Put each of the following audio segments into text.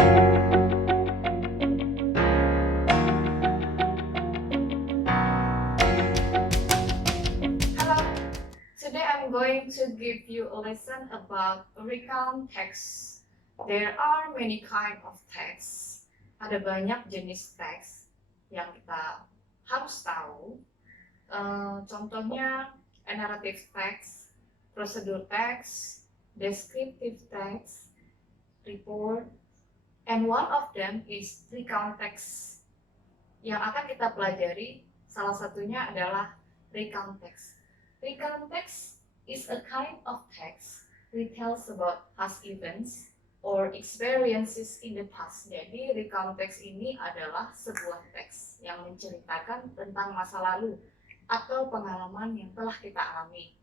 Today I'm going to give you a lesson about recount text. There are many kind of text. Ada banyak jenis teks yang kita harus tahu. Contohnya narrative text, prosedur text, descriptive text, report, and one of them is recount text. Yang akan kita pelajari salah satunya adalah recount text. Recount text is a kind of text that tells about past events or experiences in the past. Jadi recount text ini adalah sebuah teks yang menceritakan tentang masa lalu atau pengalaman yang telah kita alami.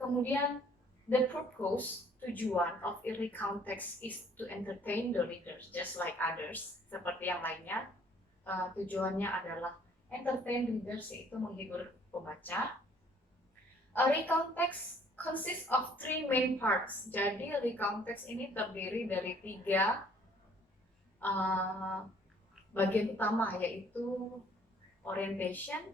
Kemudian the purpose, tujuan of a recount text is to entertain the readers just like others, seperti yang lainnya. Tujuannya adalah entertain readers, yaitu menghibur pembaca. A recount text consists of three main parts. Jadi recount text ini terdiri dari tiga bagian utama, yaitu orientation,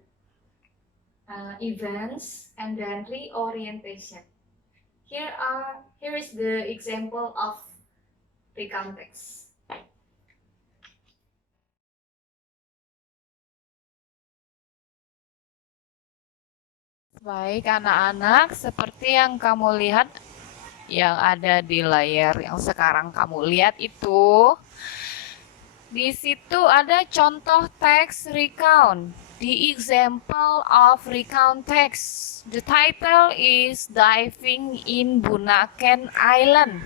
events, and then reorientation. Here is the example of recount text. Baik anak-anak, seperti yang kamu lihat yang ada di layar yang sekarang kamu lihat itu, di situ ada contoh teks recount. The example of recount text. The title is Diving in Bunaken Island.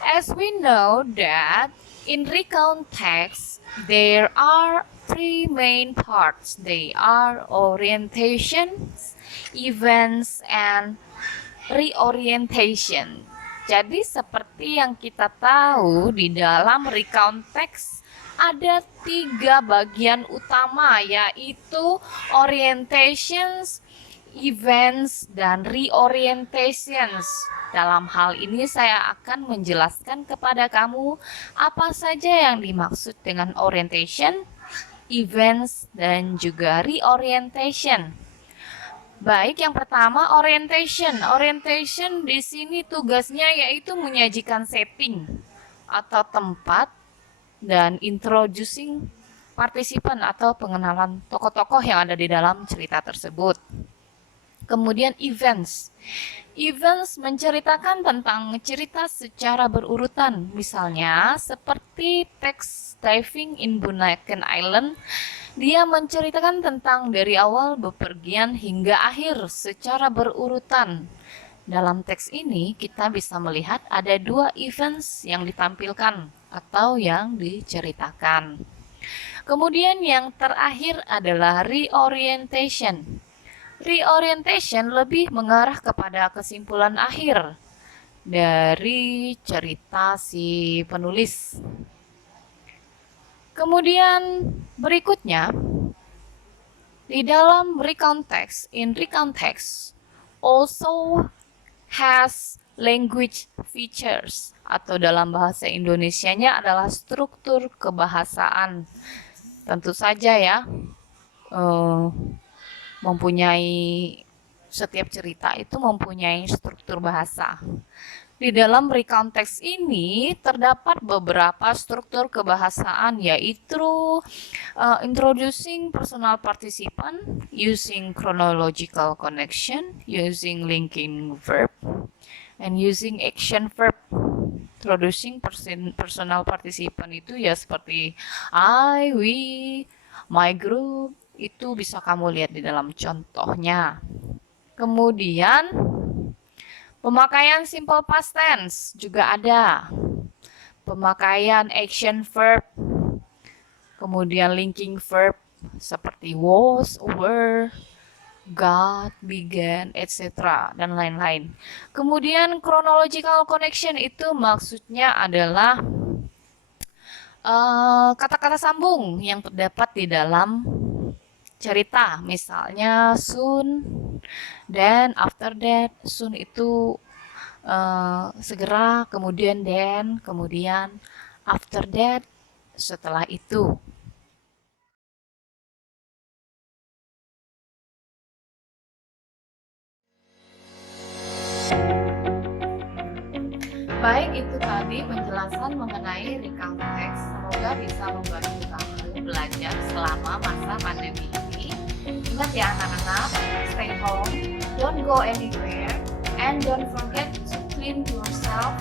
As we know that in recount text there are three main parts. They are orientation, events, and reorientation. Jadi seperti yang kita tahu di dalam recount text ada tiga bagian utama, yaitu orientations, events, dan reorientations. Dalam hal ini saya akan menjelaskan kepada kamu apa saja yang dimaksud dengan orientation, events, dan juga reorientation. Baik, yang pertama orientation. Orientation di sini tugasnya yaitu menyajikan setting atau tempat dan introducing partisipan atau pengenalan tokoh-tokoh yang ada di dalam cerita tersebut. Kemudian events. Events menceritakan tentang cerita secara berurutan. Misalnya seperti teks Diving in Bunaken Island, dia menceritakan tentang dari awal bepergian hingga akhir secara berurutan. Dalam teks ini kita bisa melihat ada dua events yang ditampilkan atau yang diceritakan. Kemudian yang terakhir adalah reorientation. Reorientation lebih mengarah kepada kesimpulan akhir dari cerita si penulis. Kemudian berikutnya, di dalam recount text, in recount text also has language features, atau dalam bahasa Indonesianya adalah struktur kebahasaan. Tentu saja ya, setiap cerita itu mempunyai struktur bahasa. Di dalam recount text ini terdapat beberapa struktur kebahasaan, yaitu introducing personal participant, using chronological connection, using linking verb, and using action verb. Introducing personal participant itu ya seperti I, we, my group, itu bisa kamu lihat di dalam contohnya. Kemudian pemakaian simple past tense juga ada. Pemakaian action verb. Kemudian linking verb seperti was, were, got, began, etc. dan lain-lain. Kemudian chronological connection itu maksudnya adalah kata-kata sambung yang terdapat di dalam cerita. Misalnya soon, then, after that. Soon itu segera, kemudian then, kemudian After that, setelah itu. Baik, itu tadi penjelasan mengenai recount text. Semoga bisa membantu kamu belajar selama masa pandemi ini. Ingat ya anak-anak, stay home, don't go anywhere, and don't forget to clean yourself